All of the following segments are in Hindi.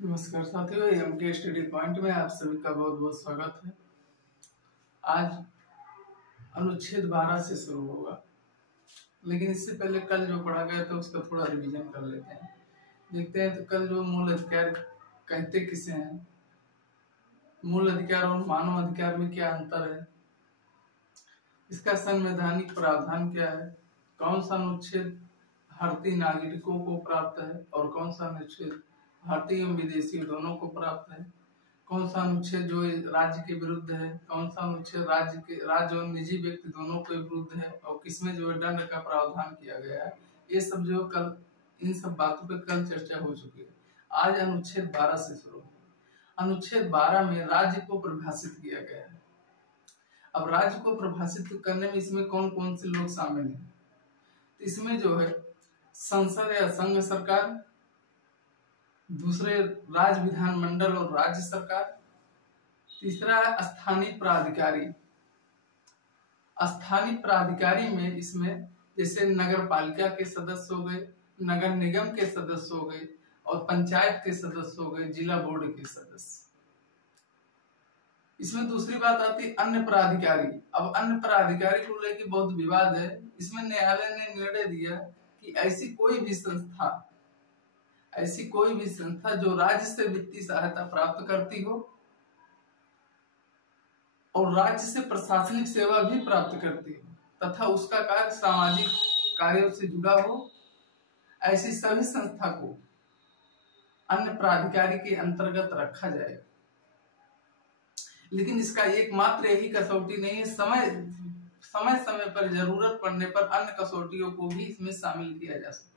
नमस्कार साथियों, एमके स्टडी पॉइंट में आप सभी का बहुत बहुत स्वागत है। आज अनुच्छेद 12 से शुरू होगा, लेकिन इससे पहले कल जो पढ़ा गया था उसका थोड़ा रिवीजन कर लेते हैं। देखते हैं तो कल जो मूल अधिकार कहते किसे हैं, मूल अधिकार और मानव अधिकार में क्या अंतर है, इसका संवैधानिक प्रावधान क्या है, कौन सा अनुच्छेद भारतीय नागरिकों को प्राप्त है और कौन सा अनुच्छेद भारतीय एवं विदेशी दोनों को प्राप्त है, कौन सा अनुच्छेद जो राज्य के विरुद्ध है, कौन सा अनुच्छेद राज्य और निजी व्यक्ति दोनों के विरुद्ध है और किसमें जो है दंड का प्रावधान किया गया है। ये सब जो कल इन सब बातों पे कल चर्चा हो चुकी है। आज अनुच्छेद 12 से शुरू हो। अनुच्छेद 12 में राज्य को परिभाषित किया गया है। अब राज्य को परिभाषित करने में इसमें कौन कौन से लोग शामिल हैं, तो इसमें जो है संसद या संघ सरकार, दूसरे राज्य विधानमंडल और राज्य सरकार, तीसरा स्थानीय प्राधिकारी। स्थानीय प्राधिकारी में इसमें जैसे नगर पालिका के सदस्य हो गए, नगर निगम के सदस्य हो गए और पंचायत के सदस्य हो गए, जिला बोर्ड के सदस्य। इसमें दूसरी बात आती है अन्य प्राधिकारी। अब अन्य प्राधिकारी को लेकर बहुत विवाद है। इसमें न्यायालय ने निर्णय दिया कि ऐसी कोई भी संस्था जो राज्य से वित्तीय सहायता प्राप्त करती हो और राज्य से प्रशासनिक सेवा भी प्राप्त करती हो तथा उसका कार्य सामाजिक कार्यों से जुड़ा हो, ऐसी सभी संस्था को अन्य प्राधिकारी के अंतर्गत रखा जाएगा। लेकिन इसका एकमात्र यही कसौटी नहीं है, समय समय पर जरूरत पड़ने पर अन्य कसौटियों को भी इसमें शामिल किया जा सकता है।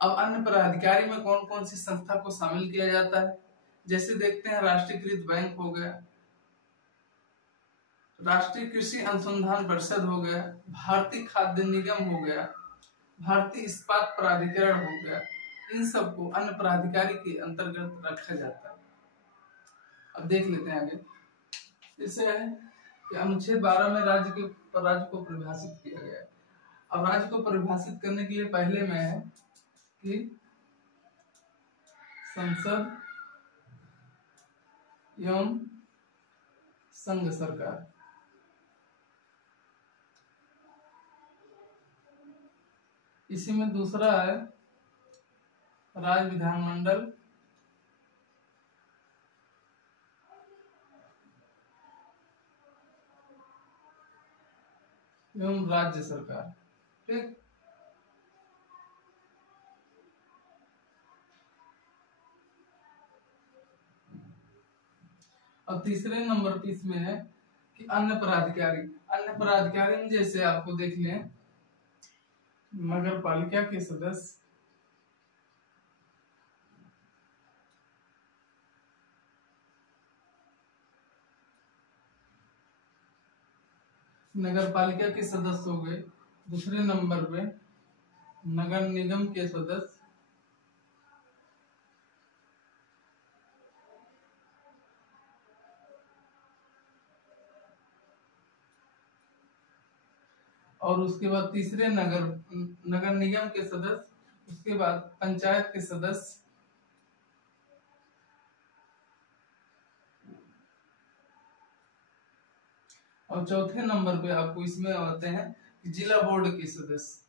अब अन्य प्राधिकारी में कौन कौन सी संस्था को शामिल किया जाता है, जैसे देखते हैं राष्ट्रीयकृत बैंक हो गया, राष्ट्रीय कृषि अनुसंधान परिषद हो गया, भारतीय खाद्य निगम हो गया, भारतीय इस्पात प्राधिकरण हो गया। इन सबको अन्य प्राधिकारी के अंतर्गत रखा जाता है। अब देख लेते हैं आगे। इससे है कि अनुच्छेद 12 में राज्य को परिभाषित किया गया है। अब राज्य को परिभाषित करने के लिए पहले में है कि संसद एवं संघ सरकार। इसी में दूसरा है राज्य विधानमंडल एवं राज्य सरकार। ठीक, अब तीसरे नंबर पे इसमें है कि अन्य प्राधिकारी। अन्य प्राधिकारी में जैसे आपको देख लें नगर पालिका के सदस्य, नगर पालिका के सदस्य हो गए। दूसरे नंबर पे नगर निगम के सदस्य, और उसके बाद तीसरे नगर निगम के सदस्य, उसके बाद पंचायत के सदस्य, और चौथे नंबर पे आपको इसमें आते हैं जिला बोर्ड के सदस्य।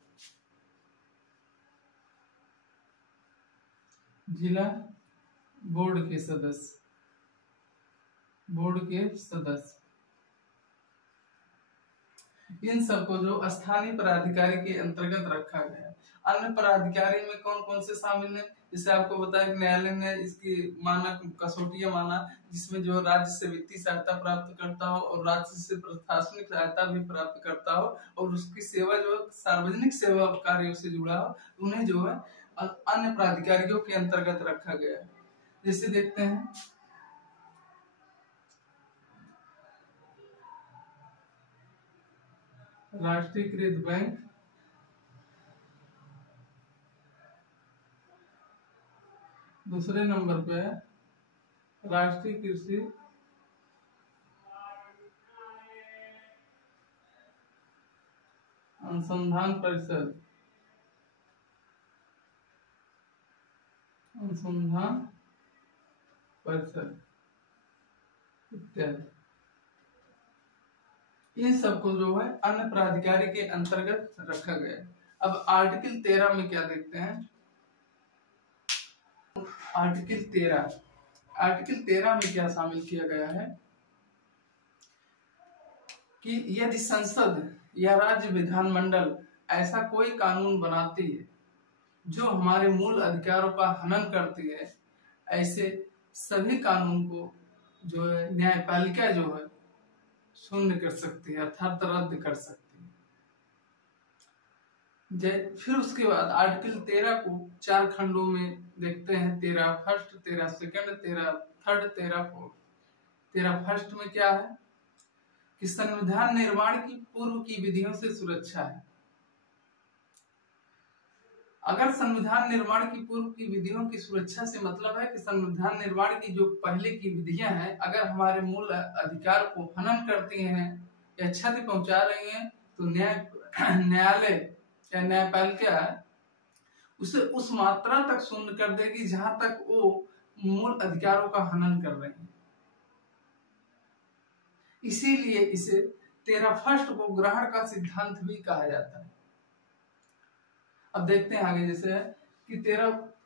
जिला बोर्ड के सदस्य, इन सबको जो स्थानीय प्राधिकारी के अंतर्गत रखा गया है। अन्य प्राधिकारी में कौन कौन से शामिल हैं, जिसे आपको बताया कि न्यायालय ने इसकी मानक कसौटियां माना, जिसमें जो राज्य से वित्तीय सहायता प्राप्त करता हो और राज्य से प्रशासनिक सहायता भी प्राप्त करता हो और उसकी सेवा जो सार्वजनिक सेवा कार्यों से जुड़ा हो, उन्हें जो है अन्य प्राधिकारियों के अंतर्गत रखा गया है। जैसे देखते हैं राष्ट्रीयकृत बैंक, दूसरे नंबर पे है राष्ट्रीय कृषि अनुसंधान परिषद, अनुसंधान परिषद इत्यादि, इन सबको जो है अन्य प्राधिकारी के अंतर्गत रखा गया है। अब आर्टिकल 13 में क्या देखते हैं। आर्टिकल 13 में क्या शामिल किया गया है कि यदि संसद या राज्य विधानमंडल ऐसा कोई कानून बनाती है जो हमारे मूल अधिकारों का हनन करती है, ऐसे सभी कानून को जो है न्यायपालिका जो है शून्य कर सकती है अर्थात रद्द कर सकती है। फिर उसके बाद आर्टिकल 13 को 4 खंडों में देखते हैं। 13 first, 13 second, 13 third, 13 fourth. 13 first में क्या है कि संविधान निर्माण की पूर्व की विधियों से सुरक्षा है। अगर संविधान निर्माण की पूर्व की विधियों की सुरक्षा से मतलब है कि संविधान निर्माण की जो पहले की विधियां हैं अगर हमारे मूल अधिकार को हनन करती हैं या क्षति पहुंचा रही हैं तो न्यायालय या न्यायपालिका उसे उस मात्रा तक शून्य कर देगी जहां तक वो मूल अधिकारों का हनन कर रही है। इसीलिए इसे 13 फर्स्ट को ग्रहण का सिद्धांत भी कहा जाता है। अब देखते हैं आगे, जैसे कि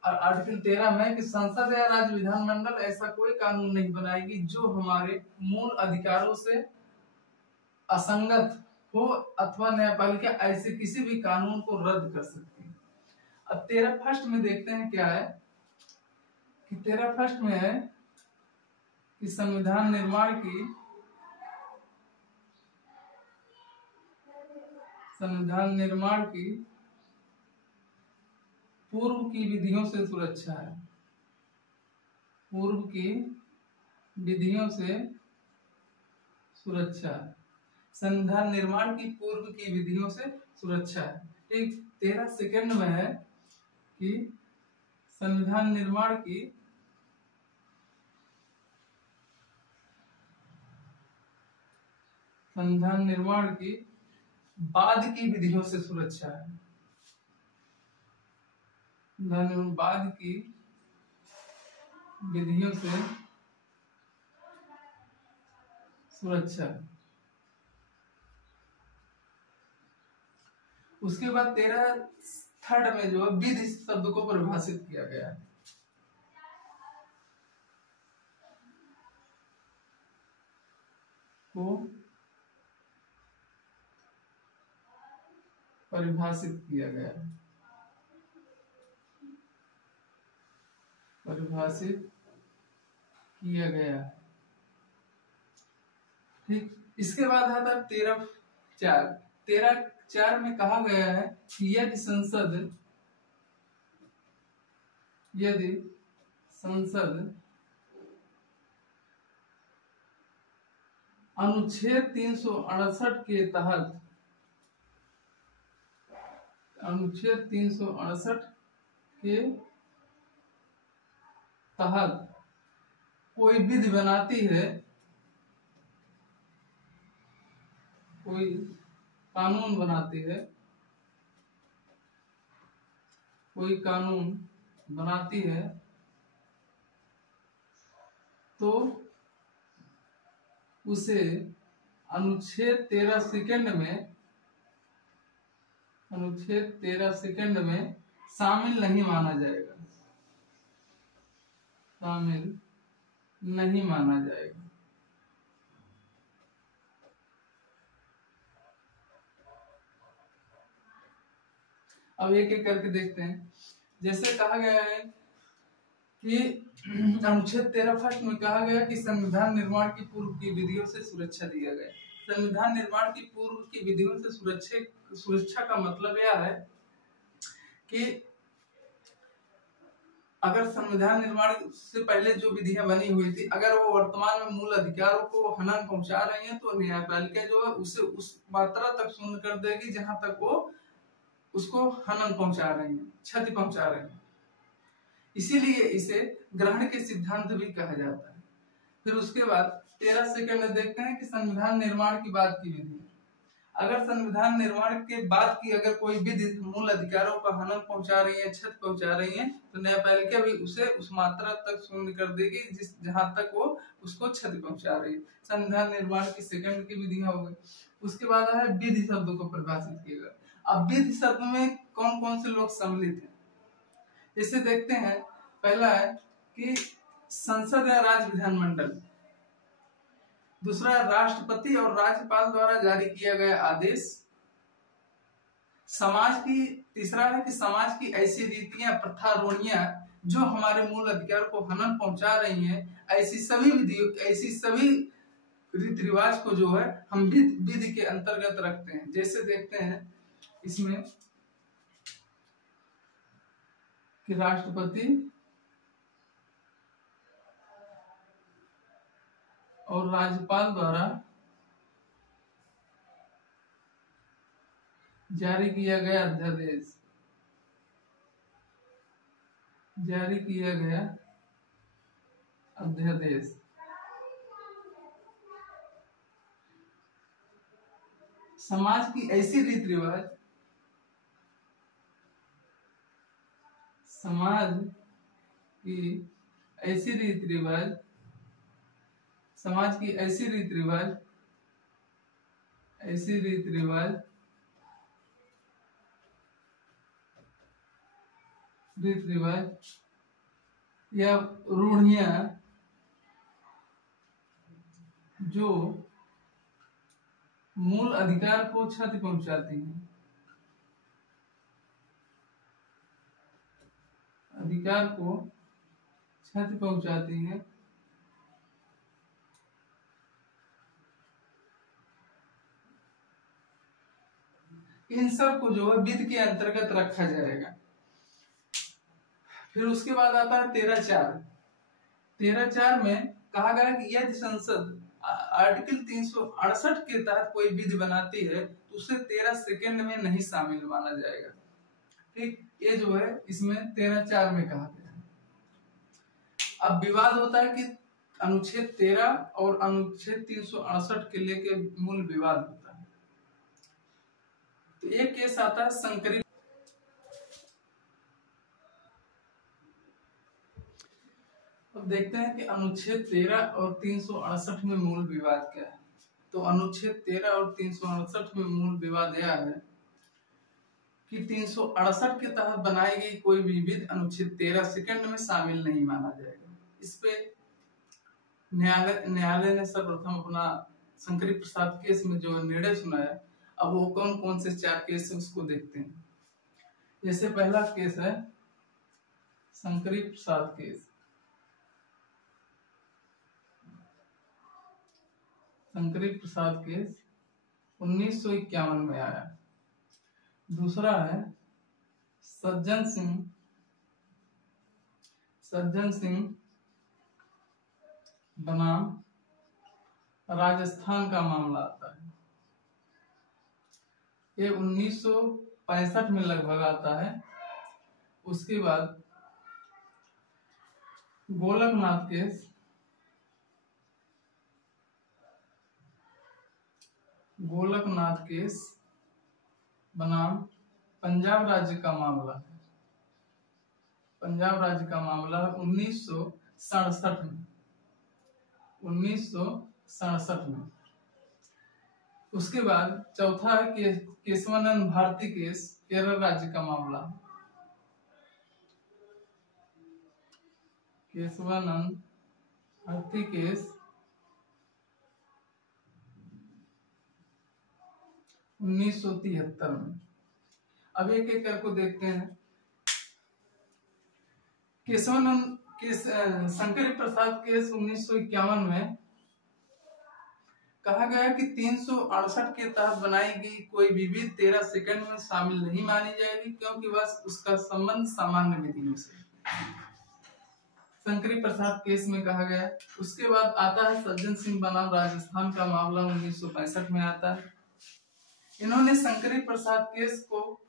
आर्टिकल 13 में कि संसद या राज्य विधानमंडल ऐसा कोई कानून नहीं बनाएगी जो हमारे मूल अधिकारों से असंगत हो अथवा न्यायपालिका ऐसे किसी भी कानून को रद्द कर सकती है। अब 13 फर्स्ट में देखते हैं क्या है कि 13 फर्स्ट में है कि संविधान निर्माण की पूर्व की विधियों से सुरक्षा है। पूर्व की विधियों से सुरक्षा है। संविधान निर्माण की पूर्व की विधियों से सुरक्षा है। एक 13 सेकंड में है कि संविधान निर्माण की बाद की विधियों से सुरक्षा है। बाद की विधियों से सुरक्षा है। उसके बाद 13 थर्ड में जो विधि शब्द को परिभाषित किया गया है। परिभाषित किया गया है। ठीक, इसके बाद आता है 13 में कहा गया है कि यदि संसद अनुच्छेद 368 के तहत कोई विधि बनाती है, कोई कानून बनाती है तो उसे अनुच्छेद 13 सेकंड में शामिल नहीं माना जाएगा। अब एक एक करके देखते हैं। जैसे कहा गया है कि अनुच्छेद 13 फर्स्ट में कहा गया कि संविधान निर्माण की पूर्व की विधियों से सुरक्षा दिया गया। संविधान निर्माण की पूर्व की विधियों से सुरक्षा का मतलब यह है कि अगर संविधान निर्माण से पहले जो विधियां बनी हुई थी अगर वो वर्तमान में मूल अधिकारों को हनन पहुंचा रही हैं तो न्यायपालिका जो है उसे उस मात्रा तक शून्य कर देगी जहां तक वो उसको हनन पहुंचा रही है, क्षति पहुंचा रही है। इसीलिए इसे ग्रहण के सिद्धांत भी कहा जाता है। फिर उसके बाद 13 सेकंड में देखते हैं कि संविधान निर्माण की बाद की विधि। अगर संविधान निर्माण के बाद की अगर कोई विधि मूल अधिकारों का हनन पहुंचा रही है, क्षति पहुंचा रही है, तो न्यायपालिका भी उसे उस मात्रा तक शून्य कर देगी जिस जहां तक वो उसको क्षति पहुंचा रही है। संविधान निर्माण की सेकंड की विधियां हो गई। उसके बाद है विधि शब्द को परिभाषित किया। अब विधि शब्द में कौन कौन से लोग सम्मिलित हैं, इसे देखते हैं। पहला है कि संसद या राज्य विधानमंडल, दूसरा राष्ट्रपति और राज्यपाल द्वारा जारी किया गया आदेश, समाज की, तीसरा है कि समाज की ऐसी रीतियां, प्रथा, रूढ़ियां जो हमारे मूल अधिकार को हनन पहुंचा रही हैं, ऐसी सभी रीति रिवाज को जो है हम विधि के अंतर्गत रखते हैं। जैसे देखते हैं इसमें कि राष्ट्रपति और राज्यपाल द्वारा जारी किया गया अध्यादेश, समाज की ऐसी रीति रिवाज, या रूढ़ियां जो मूल अधिकार को क्षति पहुंचाती हैं, इन सब को जो है विधि के अंतर्गत रखा जाएगा। फिर उसके बाद आता है 13(4) में कहा गया कि यदि संसद आर्टिकल 368 के तहत कोई विधि बनाती है तो उसे 13 सेकंड में नहीं शामिल माना जाएगा। ठीक, ये जो है इसमें 13(4) में कहा गया है। अब विवाद होता है कि अनुच्छेद 13 और अनुच्छेद 368 के लेके मूल विवाद होता है। तो एक केस आता है संकरित। अब देखते हैं कि अनुच्छेद 13 और 368 में मूल विवाद क्या है। तो अनुच्छेद 13 और 368 में मूल विवाद यह है कि 368 के तहत बनाई गई कोई भी विधि अनुच्छेद 13 सेकंड में शामिल नहीं माना जाएगा। इस पे न्यायालय ने सर्वप्रथम अपना शंकरी प्रसाद केस में जो निर्णय सुनाया। अब वो कौन कौन से 4 केस है उसको देखते हैं। जैसे पहला केस है शंकरी प्रसाद केस। 1951 में आया। दूसरा है सज्जन सिंह बनाम राजस्थान का मामला आता है। ये 1965 में लगभग आता है। उसके बाद गोलकनाथ केस बनाम पंजाब राज्य का मामला है। 1967 में। उसके बाद चौथा है केशवानंद भारती केस, केरल राज्य का मामला। केशवानंद भारती केस 1973 में। अब एक एक करके देखते हैं। केशवानंद केस, शंकरी प्रसाद केस 1951 में कहा गया कि 368 के तहत बनाई गई कोई भी विधि 13 सेकंड में शामिल नहीं मानी जाएगी, क्योंकि बस उसका संबंध सामान्य विधियों से। शंकरी प्रसाद केस में कहा गया। उसके बाद आता है सज्जन सिंह बनाम राजस्थान का मामला, 1965 में आता है। इन्होंने शंकरी प्रसाद केस को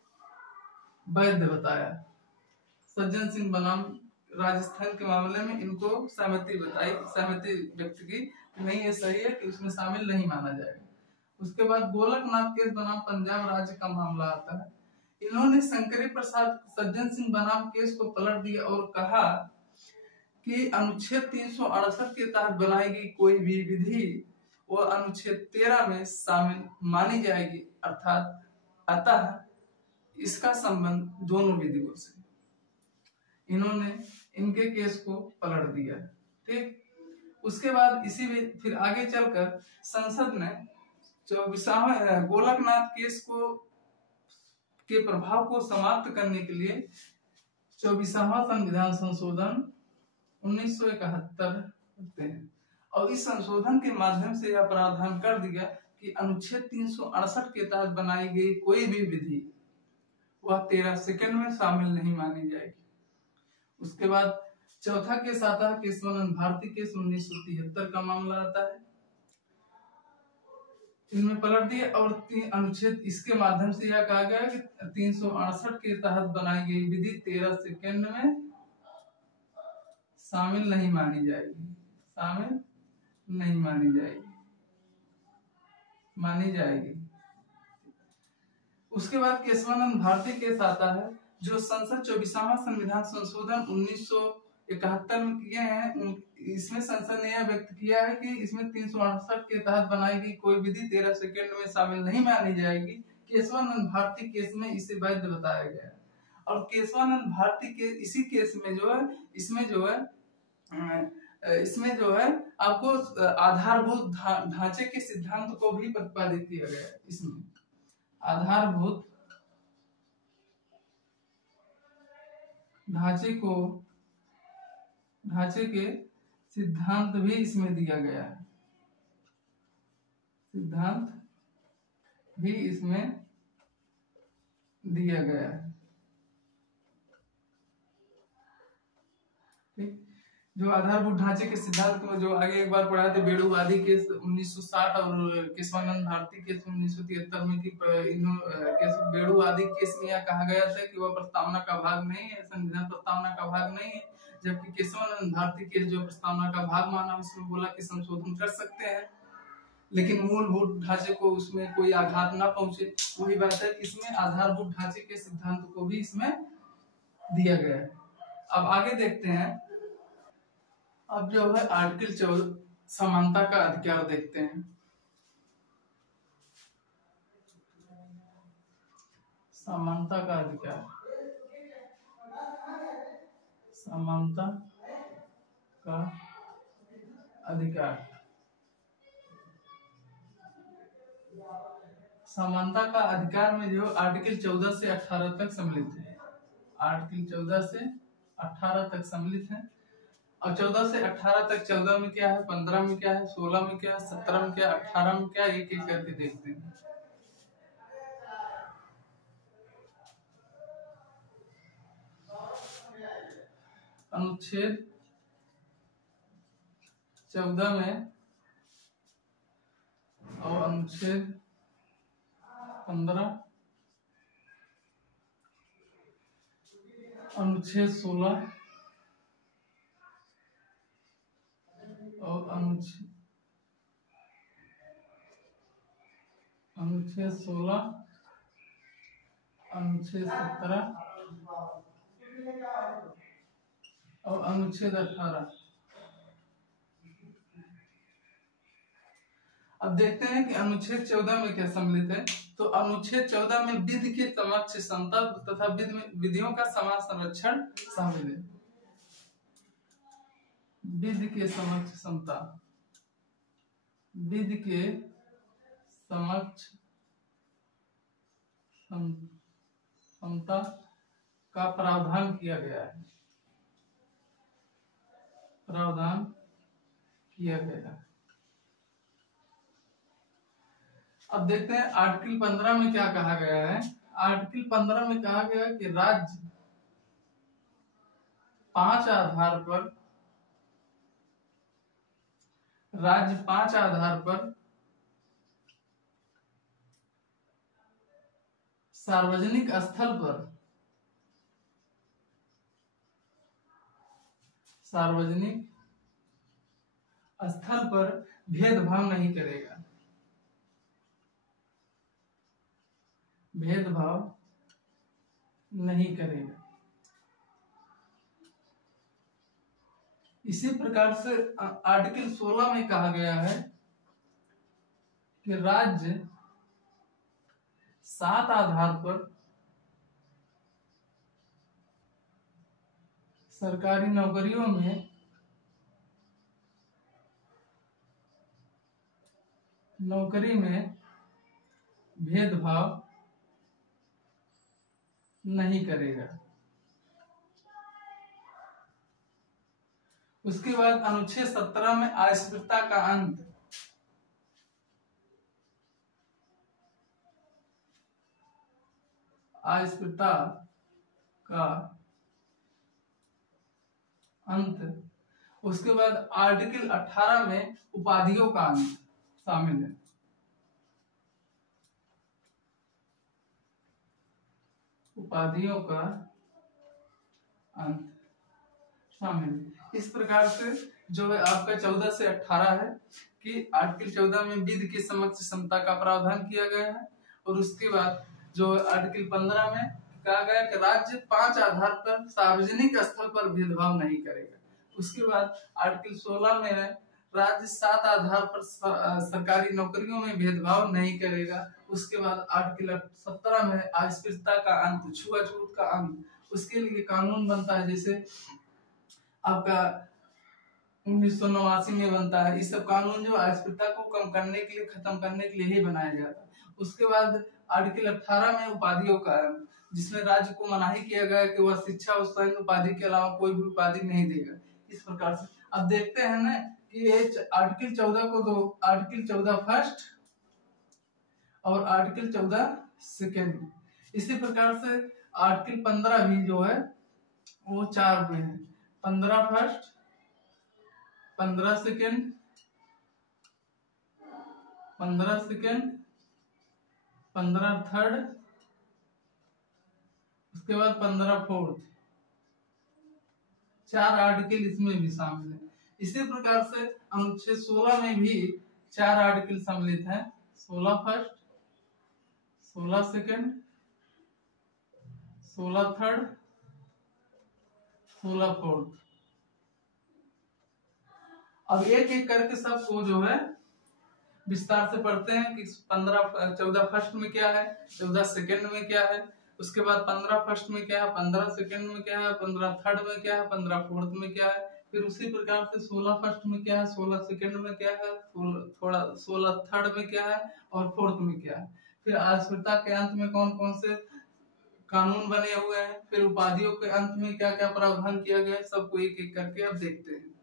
वैध बताया। सज्जन सिंह बनाम राजस्थान के मामले में इनको सहमति व्यक्त की, नहीं ये सही है कि उसमें शामिल नहीं माना जाएगा। उसके बाद गोलकनाथ केस बनाम पंजाब राज्य का मामला आता है। इन्होंने शंकरी प्रसाद सज्जन सिंह बनाम केस को पलट दिया और कहा कि अनुच्छेद 368 के तहत बनाई गई कोई भी विधि वह अनुच्छेद 13 में शामिल मानी जाएगी, अर्थात अतः इसका संबंध दोनों विधियों से। इन्होंने इनके केस को पलट दिया। ठीक, उसके बाद इसी में फिर आगे चलकर संसद ने 24वां गोलकनाथ केस को के प्रभाव को समाप्त करने के लिए 24वां संविधान संशोधन 1971 करते हैं और इस संशोधन के माध्यम से यह प्रावधान कर दिया कि अनुच्छेद 368 के तहत बनाई गई कोई भी विधि वह 13 सेकंड में शामिल नहीं मानी जाएगी। उसके बाद चौथा केस आता है केशवानंद भारती केस 1973 का मामला आता है। इनमें पलट दिए और अनुच्छेद इसके माध्यम से यह कहा गया कि 368 के तहत बनाई गई विधि 13 सेकंड में शामिल नहीं मानी जाएगी, शामिल नहीं मानी जाएगी। उसके बाद केशवानंद भारती केस आता है जो संसद 24वां संविधान संशोधन 1971 में किए हैं। इसमें संसद ने यह व्यक्त किया है कि इसमें 368 के तहत बनाई गई कोई विधि 13 सेकंड में शामिल नहीं मानी जाएगी। केशवानंद भारती केस में इसे वैध बताया गया है और केशवानंद भारती के इसी केस में जो है इसमें जो है आपको आधारभूत ढांचे के सिद्धांत को भी प्रतिपादित किया गया है। इसमें आधारभूत ढांचे के सिद्धांत भी इसमें दिया गया है, सिद्धांत भी इसमें दिया गया है। ठीक, जो आधारभूत ढांचे के सिद्धांत में जो आगे एक बार पढ़ा थे बेड़ूवादी केस 1960 और केशवानंद भारती केस 1973 में की बेड़ूवादी केस में यह कहा गया था कि वह प्रस्तावना का भाग नहीं है, संविधान प्रस्तावना का भाग नहीं है, जबकि केशवानंद भारती केस जो प्रस्तावना का भाग माना उसमें बोला कि संशोधन कर सकते हैं लेकिन मूलभूत ढांचे को उसमें कोई आघात ना पहुंचे। वही बात है कि इसमें आधारभूत ढांचे के सिद्धांत को भी इसमें दिया गया है। अब आगे देखते हैं, अब जो है आर्टिकल 14 समानता का अधिकार देखते हैं। समानता का अधिकार, समानता का अधिकार, समानता का अधिकार में जो आर्टिकल 14 से 18 तक सम्मिलित है, आर्टिकल 14 से 18 तक सम्मिलित है। और 14 से 18 तक 14 में क्या है, 15 में क्या है, 16 में क्या है, 17 में क्या, 18 में क्या, एक एक करके देखते हैं। अनुच्छेद 14 में और अनुच्छेद 15, अनुच्छेद 16 और अनुच्छेद 16, अनुच्छेद 17 और अनुच्छेद 18। अब देखते हैं कि अनुच्छेद 14 में क्या सम्मिलित है। तो अनुच्छेद 14 में विधि के समक्ष समता तथा विधियों का समान संरक्षण शामिल है। विधि के समक्ष समता, विधि के समक्ष समता का प्रावधान किया गया है, प्रावधान किया गया है। अब देखते हैं आर्टिकल 15 में क्या कहा गया है। आर्टिकल 15 में कहा गया है कि राज्य 5 आधार पर सार्वजनिक स्थल पर, सार्वजनिक स्थल पर भेदभाव नहीं करेगा, भेदभाव नहीं करेगा। इसी प्रकार से आर्टिकल 16 में कहा गया है कि राज्य 7 आधार पर सरकारी नौकरियों में भेदभाव नहीं करेगा। उसके बाद अनुच्छेद 17 में अस्पृश्यता का अंत। अस्पृश्यता का अंत। उसके बाद आर्टिकल 18 में उपाधियों का अंत शामिल है। उपाधियों का अंत शामिल है। इस प्रकार से जो है आपका 14 से 18 है कि आर्टिकल 14 में विधि के समक्ष समता का प्रावधान किया गया है। और उसके बाद जो आर्टिकल 15 में कहा गया कि राज्य 5 आधार पर सार्वजनिक स्थल पर भेदभाव नहीं करेगा। उसके बाद आर्टिकल 16 में है राज्य 7 आधार पर सरकारी नौकरियों में भेदभाव नहीं करेगा। उसके बाद आर्टिकल 17 में अस्पृश्यता का अंत, छुआछूत का अंत। उसके लिए कानून बनता है, जैसे आपका 1989 में बनता है। इस सब कानून जो अस्पृश्यता को कम करने के लिए, खत्म करने के लिए ही बनाया जाता है। उसके बाद आर्टिकल 18 में उपाधियों का, जिसमें राज्य को मनाही किया गया कि वह शिक्षा और सैन्य उपाधि के अलावा कोई भी उपाधि नहीं देगा। इस प्रकार से अब देखते हैं ना कि ये आर्टिकल 14 को दो, आर्टिकल 14 फर्स्ट और आर्टिकल 14 सेकेंड। इसी प्रकार से आर्टिकल 15 भी जो है वो 4 में है। 15 फर्स्ट, 15 सेकेंड, 15 सेकेंड, 15 थर्ड, उसके बाद 15 फोर्थ। 4 आर्टिकल इसमें भी शामिल है। इसी प्रकार से अनुच्छेद 16 में भी 4 आर्टिकल सम्मिलित हैं। 16 फर्स्ट, 16 सेकेंड, 16 थर्ड, 16 फोर्थ। अब एक एक करके सबको जो है विस्तार से पढ़ते हैं कि 14 फर्स्ट में क्या है, 14 सेकेंड में क्या है, उसके बाद 15 फर्स्ट में क्या है, 15 सेकेंड में क्या है, 15 थर्ड में क्या है, 15 फोर्थ में क्या है। फिर उसी प्रकार से 16 फर्स्ट में क्या है, 16 सेकेंड में क्या है, 16 थर्ड में क्या है और फोर्थ में क्या है। फिर अस्पृश्यता के अंत में कौन कौन से कानून बने हुए हैं, फिर उपाधियों के अंत में क्या क्या प्रावधान किया गया है, सबको एक एक करके अब देखते हैं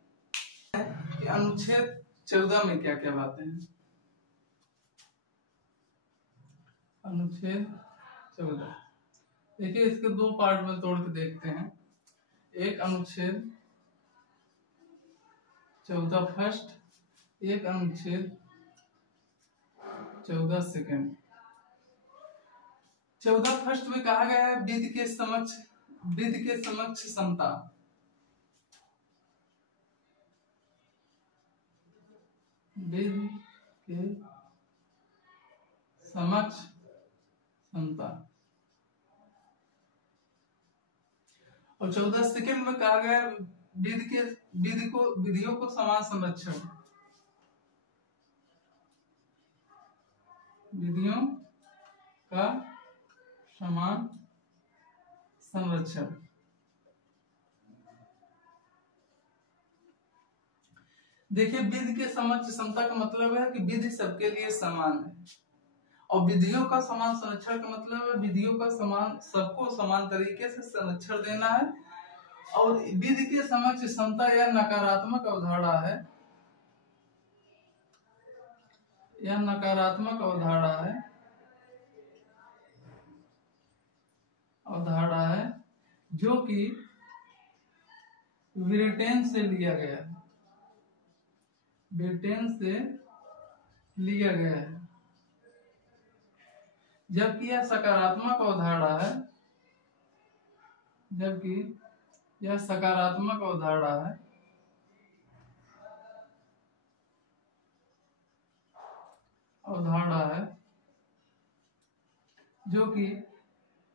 कि अनुच्छेद 14 में क्या क्या बातें हैं। अनुच्छेद 14 देखिए, इसके 2 पार्ट में तोड़ के देखते हैं। एक अनुच्छेद 14 फर्स्ट, एक अनुच्छेद 14 सेकेंड। 14 फर्स्ट में कहा गया है विधि के समक्ष समता। विधि के समक्ष समता। और 14 सेकेंड में कहा गया विधियों को समान संरक्षण। विधियों का समान संरक्षण। देखिए, विधि के समक्ष समता का मतलब है कि विधि सबके लिए समान है, और विधियों का समान संरक्षण का मतलब है विधियों का सबको समान तरीके से संरक्षण देना है। और विधि के समक्ष समता यह नकारात्मक अवधारणा है, यह नकारात्मक अवधारणा है जो कि ब्रिटेन से लिया गया है, ब्रिटेन से लिया गया है। जबकि यह सकारात्मक अवधारणा है, जबकि यह सकारात्मक अवधारणा है जो कि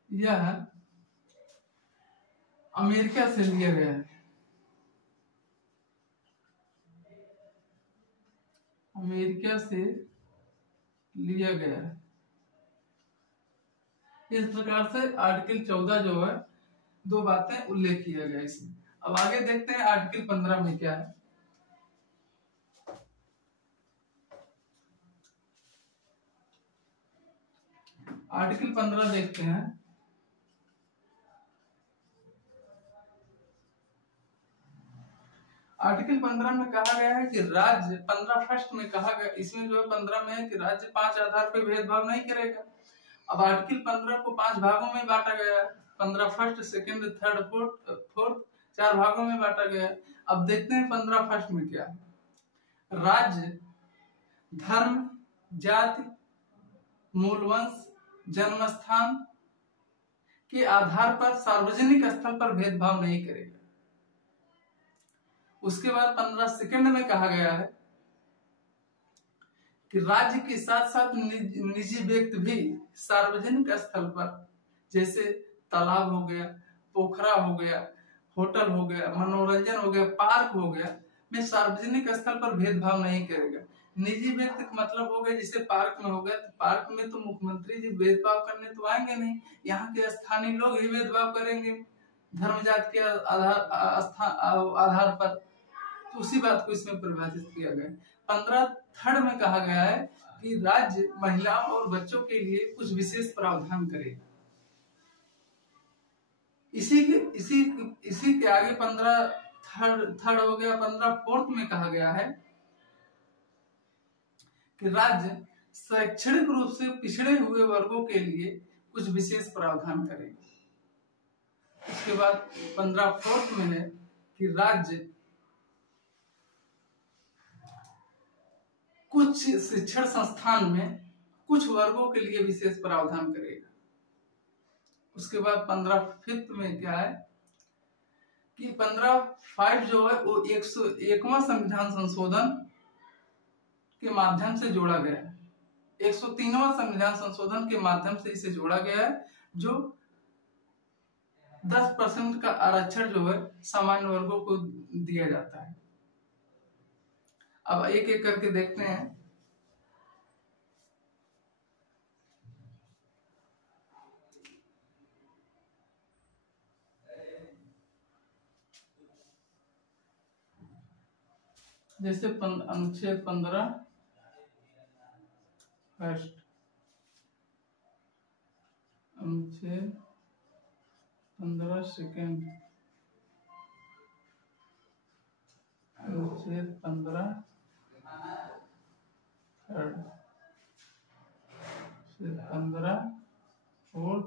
यह अमेरिका से लिया गया है। अमेरिका से लिया गया है। इस प्रकार से आर्टिकल 14 जो है दो बातें उल्लेख किया गया इसमें। अब आगे देखते हैं आर्टिकल 15 में क्या है। आर्टिकल 15 देखते हैं। आर्टिकल 15 में कहा गया है कि राज्य 15 फर्स्ट में कहा गया, इसमें जो है 15 में है कि राज्य 5 आधार पर भेदभाव नहीं करेगा। अब आर्टिकल 15 को 5 भागों में बांटा गया है। 15 फर्स्ट, सेकंड, थर्ड, फोर्थ 4 भागों में बांटा गया है। अब देखते हैं 15 फर्स्ट में क्या है। राज्य धर्म, जाति, मूलवंश, जन्म स्थान के आधार पर सार्वजनिक स्थल पर भेदभाव नहीं करेगा। उसके बाद 15 सेकंड में कहा गया है कि राज्य के साथ साथ निजी व्यक्ति भी सार्वजनिक स्थल पर, जैसे तालाब हो गया, पोखरा हो गया, होटल हो गया, मनोरंजन हो गया, पार्क हो गया, में सार्वजनिक स्थल पर भेदभाव नहीं करेगा। निजी व्यक्ति का मतलब हो गया जैसे पार्क में हो गया, तो पार्क में तो मुख्यमंत्री जी भेदभाव करने तो आएंगे नहीं, यहाँ के स्थानीय लोग ही भेदभाव करेंगे धर्म जाति के आधार पर। तो उसी बात को इसमें परिभाषित किया गया। 15 थर्ड में कहा गया है कि राज्य महिलाओं और बच्चों के लिए कुछ विशेष प्रावधान करेगा। इसी के आगे 15 थर्ड हो गया। 15 फोर्थ में कहा गया है कि राज्य शैक्षणिक रूप से पिछड़े हुए वर्गों के लिए कुछ विशेष प्रावधान करेगा। उसके बाद 15 फोर्थ में है कि राज्य कुछ शिक्षण संस्थान में कुछ वर्गों के लिए विशेष प्रावधान करेगा। उसके बाद 15 फिफ्थ में क्या है कि 15 जो है वो 101वां संविधान संशोधन के माध्यम से जोड़ा गया है। 103वां संविधान संशोधन के माध्यम से इसे जोड़ा गया है, जो 10% का आरक्षण जो है सामान्य वर्गों को दिया जाता है। अब एक एक करके देखते हैं। जैसे अनुच्छेद 15 फर्स्ट, अनुच्छेद 15 सेकेंड, अनुच्छेद 15 थर्ड, अनुच्छेद 15 फोर्थ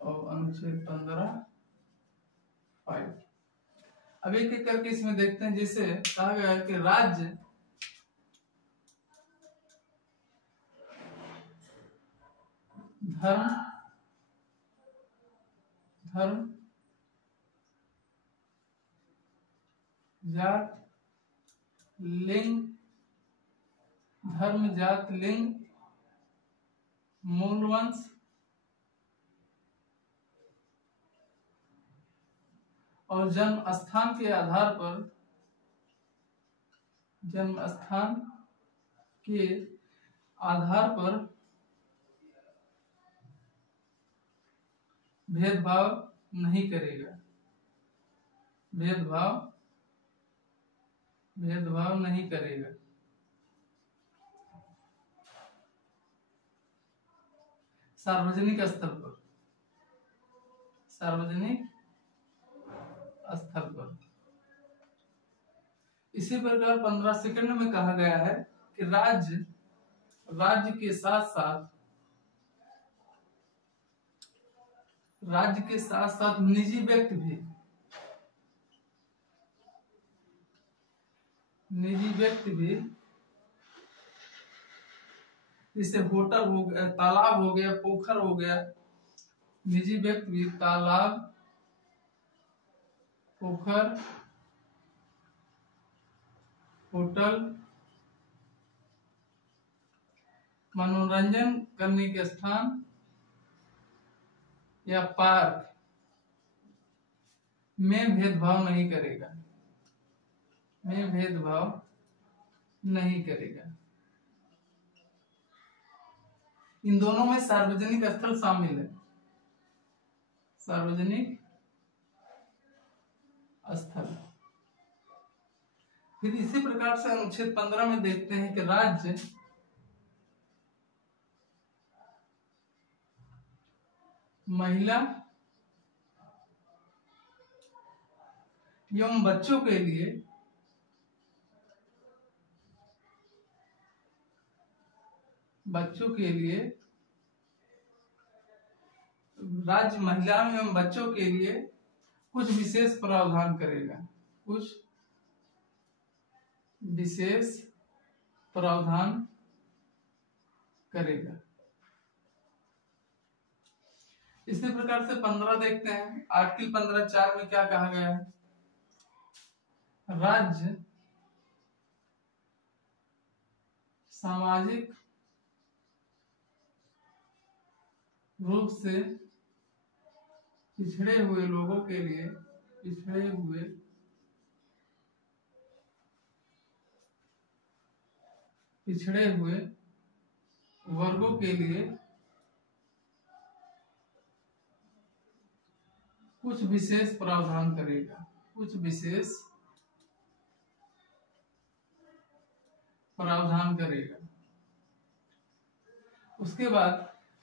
और अनुच्छेद 15 5। अब एक एक करके इसमें देखते हैं। जैसे कहा गया है कि राज्य धर्म, जात, लिंग, धर्म, जात, लिंग, मूलवंश और जन्म स्थान के आधार पर, जन्म स्थान के आधार पर भेदभाव नहीं करेगा। भेदभाव नहीं करेगा। सार्वजनिक स्थल पर, सार्वजनिक स्थल पर। इसी प्रकार 15 सेकंड में कहा गया है कि राज्य के साथ साथ निजी व्यक्ति भी जैसे होटल हो गया, तालाब हो गया, पोखर हो गया, निजी व्यक्ति भी तालाब, पोखर, होटल, मनोरंजन करने के स्थान या पार्क में भेदभाव नहीं करेगा, में भेदभाव नहीं करेगा। इन दोनों में सार्वजनिक स्थल शामिल है, सार्वजनिक स्थल। फिर इसी प्रकार से अनुच्छेद 15 में देखते हैं कि राज्य महिला एवं बच्चों के लिए राज्य महिला एवं बच्चों के लिए कुछ विशेष प्रावधान करेगा, कुछ विशेष प्रावधान करेगा। इसी प्रकार से 15 देखते हैं। आर्टिकल 15(4) में क्या कहा गया है? राज्य सामाजिक रूप से पिछड़े हुए लोगों के लिए, पिछड़े हुए वर्गों के लिए कुछ विशेष प्रावधान करेगा, कुछ विशेष प्रावधान करेगा। उसके बाद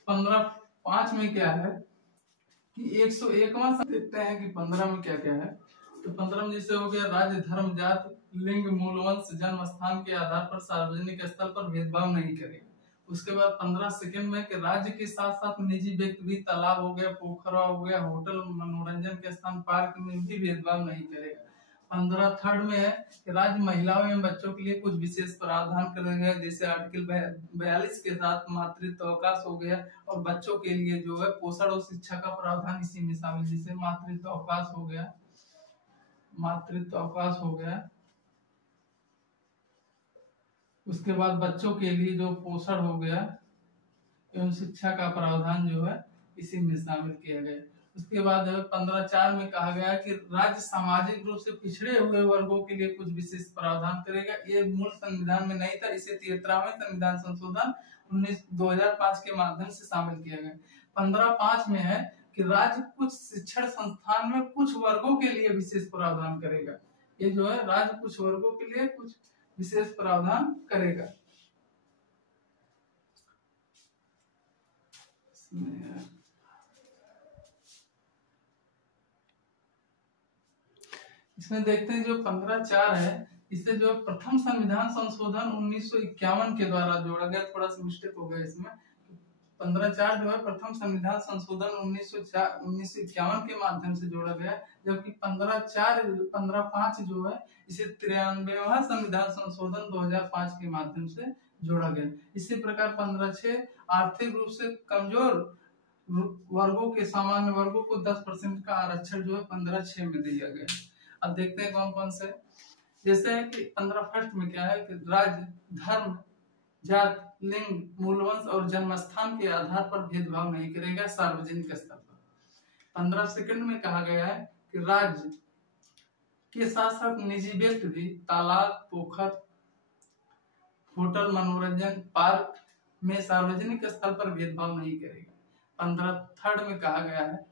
15(5) में क्या है कि 101वां देखते हैं कि 15 में क्या क्या है। तो 15 में जैसे हो गया, राज्य धर्म, जात, लिंग, मूलवंश, जन्म स्थान के आधार पर सार्वजनिक स्थल पर भेदभाव नहीं करेगा। उसके बाद 15 सेकंड में कि राज्य के साथ साथ निजी व्यक्ति भी तालाब हो गया, पोखरा हो गया, होटल, मनोरंजन के स्थान, पार्क में भी भेदभाव नहीं करेगा। 15 थर्ड में है कि राज्य महिलाओं एवं बच्चों के लिए कुछ विशेष प्रावधान करेगा, जैसे आर्टिकल 42 के साथ मातृत्व अवकाश हो गया, और बच्चों के लिए जो है पोषण और शिक्षा का प्रावधान इसी में शामिल, जैसे मातृत्व अवकाश हो गया, मातृत्व अवकाश हो गया। उसके बाद बच्चों के लिए जो पोषण हो गया एवं शिक्षा का प्रावधान जो है इसी में शामिल किया गया। उसके बाद 15(4) में कहा गया कि राज्य सामाजिक रूप से पिछड़े हुए वर्गों के लिए कुछ विशेष प्रावधान करेगा। ये मूल संविधान में नहीं था, इसे 73वें संविधान संशोधन 2005 के माध्यम से शामिल किया गया। 15(5) में है कि राज्य कुछ शिक्षण संस्थान में कुछ वर्गों के लिए विशेष प्रावधान करेगा। ये जो है राज्य कुछ वर्गों के लिए कुछ विशेष प्रावधान करेगा। इसमें देखते हैं जो 15(4) है, इसे जो प्रथम संविधान संशोधन 1951 के द्वारा जोड़ा गया। थोड़ा सा मिस्टेक हो गया इसमें। 15(4) जो है प्रथम संविधान संशोधन 1951 के माध्यम से जोड़ा गया, जबकि 15(5) जो है इसे 93वां संविधान संशोधन 2005 के माध्यम से जोड़ा गया। इसी प्रकार 15(6) आर्थिक रूप से कमजोर वर्गों के सामान्य वर्गों को 10% का आरक्षण जो है 15(6) में दिया गया। अब देखते हैं कौन कौन से, जैसे है कि 15(1) में क्या है कि राज्य धर्म, जात, लिंग, मूलवंश और जन्मस्थान के आधार पर भेदभाव नहीं करेगा सार्वजनिक स्तर पर। 15(2) में कहा गया है कि राज्य के साथ साथ निजी व्यक्ति भी तालाब, पोखर, होटल, मनोरंजन, पार्क में सार्वजनिक स्थल पर भेदभाव नहीं करेगा। 15(3) में कहा गया है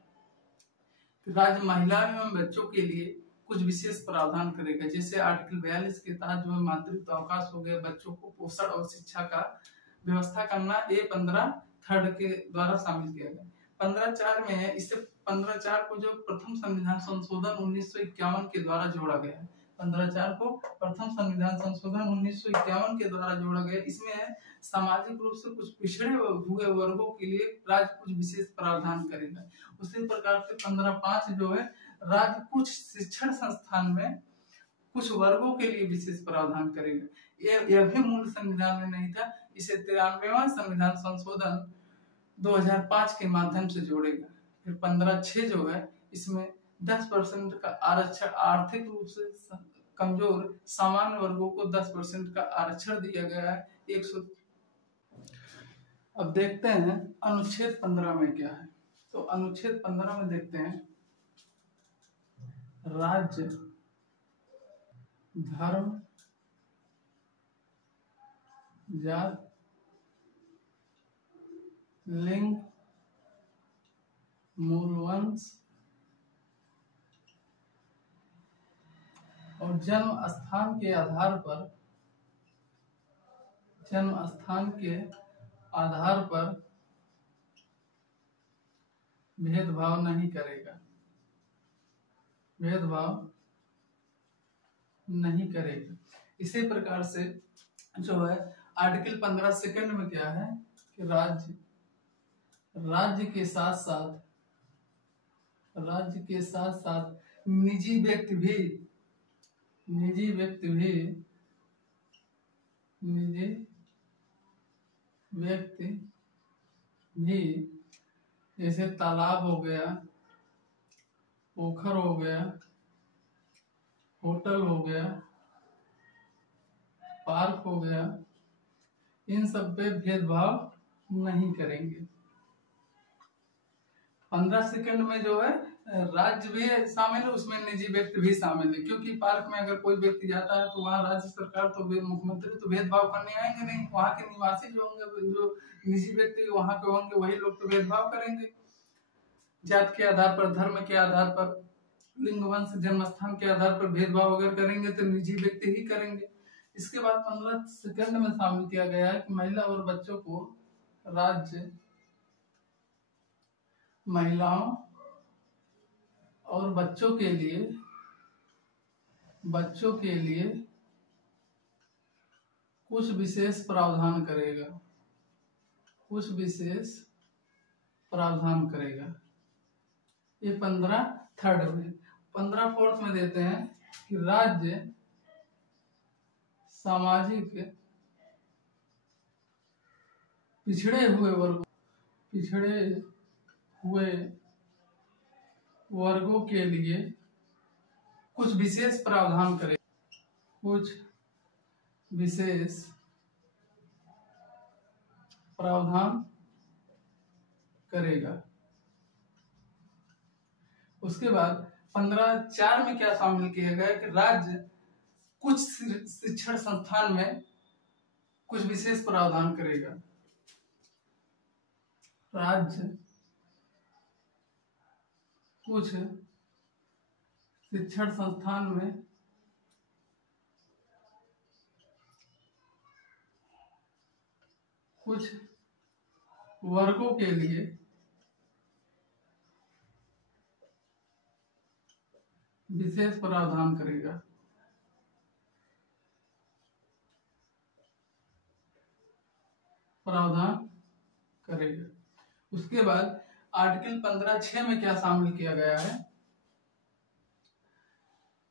कि राज्य महिला एवं बच्चों के लिए कुछ विशेष प्रावधान करेगा, जैसे आर्टिकल 42 के तहत जो है मातृत्व अवकाश हो गया, बच्चों को पोषण और शिक्षा का व्यवस्था करना, ये 15(3) के द्वारा शामिल किया गया। 15(4) में है, इससे 15(4) को जो प्रथम संविधान संशोधन 1951 के द्वारा जोड़ा गया है। 15(4) को प्रथम संविधान संशोधन 1951 के द्वारा जोड़ा गया। इसमें है सामाजिक रूप से कुछ पिछड़े हुए वर्गों के लिए राज्य कुछ विशेष प्रावधान करेगा। उसी प्रकार से 15(5) जो है राज्य कुछ शिक्षण संस्थान में कुछ वर्गों के लिए विशेष प्रावधान करेगा। यह भी मूल संविधान में नहीं था, इसे 93वां संविधान संशोधन 2005 के माध्यम से जोड़ेगा। फिर 15(6) जो है इसमें 10% का आरक्षण, आर्थिक रूप से कमजोर सामान्य वर्गों को 10% का आरक्षण दिया गया है। अब देखते हैं अनुच्छेद 15 में क्या है। तो अनुच्छेद 15 में देखते हैं राज्य, धर्म, जात, लिंग, मूल वंश और जन्म स्थान के आधार पर भेदभाव नहीं करेगा। इसी प्रकार से जो है आर्टिकल 15 सेकंड में क्या है कि राज्य के साथ साथ निजी व्यक्ति भी जैसे तालाब हो गया, पोखर हो गया, होटल हो गया, पार्क हो गया, इन सब पे भेदभाव नहीं करेंगे। 15 सेकंड में जो है राज्य भी शामिल है, उसमें निजी व्यक्ति भी शामिल है, क्योंकि पार्क में अगर कोई व्यक्ति जाता है तो वहाँ राज्य सरकार तो मुख्यमंत्री तो भेदभाव करने आएंगे नहीं। वहाँ के निवासी जो होंगे, जो निजी व्यक्ति वहाँ के होंगे, वही लोग तो भेदभाव करेंगे। जात के आधार पर, धर्म के आधार पर, लिंग, वंश, जन्म स्थान के आधार पर भेदभाव अगर करेंगे तो निजी व्यक्ति ही करेंगे। इसके बाद 15 सेकंड में शामिल किया गया है कि महिला और बच्चों को राज्य महिलाओं और बच्चों के लिए कुछ विशेष प्रावधान करेगा। ये 15 थर्ड में। 15 फोर्थ में देते हैं कि राज्य सामाजिक पिछड़े हुए वर्गों के लिए कुछ विशेष प्रावधान करेगा। उसके बाद 15(4) में क्या शामिल किया गया कि राज्य कुछ शिक्षण संस्थान में कुछ विशेष प्रावधान करेगा। राज्य कुछ शिक्षण संस्थान में कुछ वर्गों के लिए विशेष प्रावधान करेगा। उसके बाद आर्टिकल 15(6) में क्या शामिल किया गया है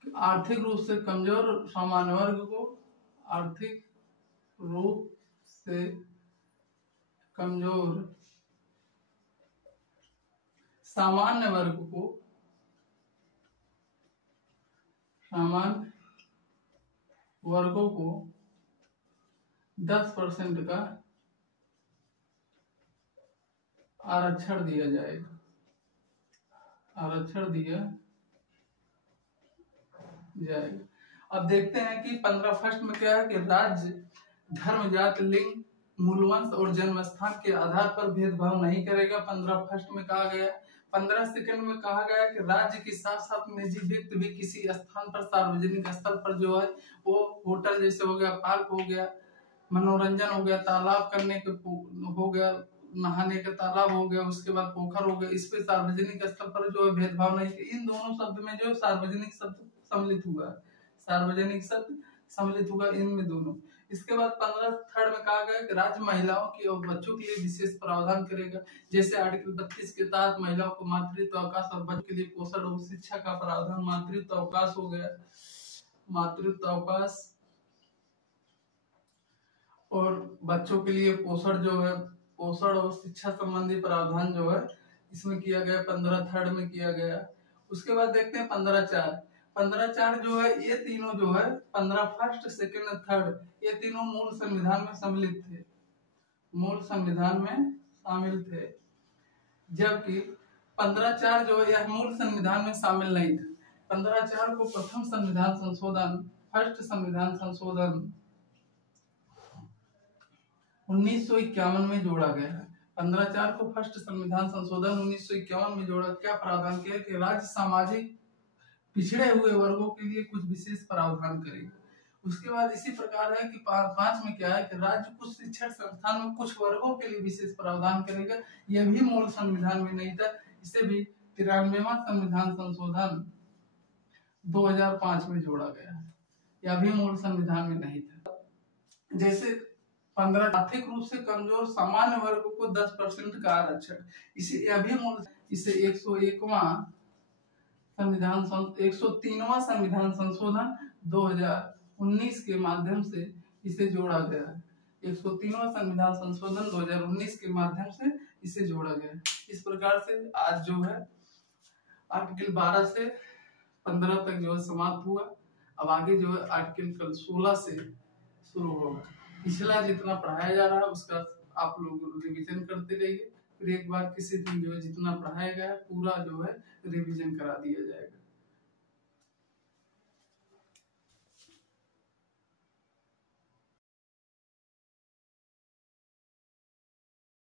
कि आर्थिक रूप से कमजोर सामान्य वर्ग को सामान्य वर्गों को 10% का आरक्षण दिया जाएगा। अब देखते हैं कि 15 फर्स्ट में क्या है कि राज्य धर्म, जात, लिंग, मूलवंश और जन्म स्थान के आधार पर भेदभाव नहीं करेगा। 15 फर्स्ट में कहा गया। 15 सेकंड में कहा गया कि राज्य के साथ साथ निजी व्यक्ति भी किसी स्थान पर, सार्वजनिक स्थल पर जो है वो होटल जैसे हो गया, पार्क हो गया, मनोरंजन हो गया, तालाब करने के हो गया, नहाने का तालाब हो गया, उसके बाद पोखर हो गया, इस पे सार्वजनिक स्थल पर जो है भेदभाव नहीं। इन दोनों शब्द में जो सार्वजनिक शब्द सम्मिलित हुआ इनमें दोनों। इसके बाद 15 थर्ड में कहा गया कि राज्य महिलाओं की और बच्चों के लिए विशेष प्रावधान करेगा। जैसे आर्टिकल 32 के तहत महिलाओं को मातृत्व अवकाश और बच्चों के लिए पोषण और शिक्षा का प्रावधान। मातृत्व अवकाश हो गया, मातृत्व अवकाश और बच्चों के लिए पोषण जो है, पोषण और शिक्षा संबंधी प्रावधान जो है इसमें किया गया, 15 थर्ड में किया गया। उसके बाद देखते हैं 15(4). 15(4) जो है ये तीनों जो है 15 फर्स्ट, सेकंड, थर्ड, ये तीनों मूल संविधान में सम्मिलित थे। मूल संविधान में शामिल थे, जबकि 15/4 जो है यह मूल संविधान में शामिल नहीं था। 15/4 को प्रथम संविधान संशोधन, फर्स्ट संविधान संशोधन 1951 में जोड़ा गया है। 15/4 को फर्स्ट संविधान संशोधन 1951 में जोड़ा, क्या प्रावधान किया कि राज्य सामाजिक पिछड़े हुए वर्गों के लिए कुछ विशेष प्रावधान करेगा। उसके बाद इसी प्रकार है कि 5 में क्या है कि राज्य कुछ शिक्षण संस्थान में कुछ वर्गों के लिए विशेष प्रावधान करेगा। यह भी मूल संविधान में नहीं था। इसे भी 93वां संविधान संशोधन 2005 में जोड़ा गया है। यह भी मूल संविधान में नहीं था। जैसे 15 आर्थिक रूप से कमजोर सामान्य वर्ग को 10% का आरक्षण, इसे यह भी मूल, इसे 103वां संविधान संशोधन 2019 के माध्यम से इसे जोड़ा गया है। 103वां संविधान संशोधन 2019 के माध्यम से इसे जोड़ा गया है। इस प्रकार से आज जो है आर्टिकल 12 से 15 तक जो है समाप्त हुआ। अब आगे जो है आर्टिकल कल 16 से शुरू होगा। पिछला जितना पढ़ाया जा रहा है उसका आप लोग रिवीजन करते रहिए। फिर एक बार किसी दिन जो है जितना पढ़ाया गया है पूरा जो है रिवीजन करा दिया जाएगा।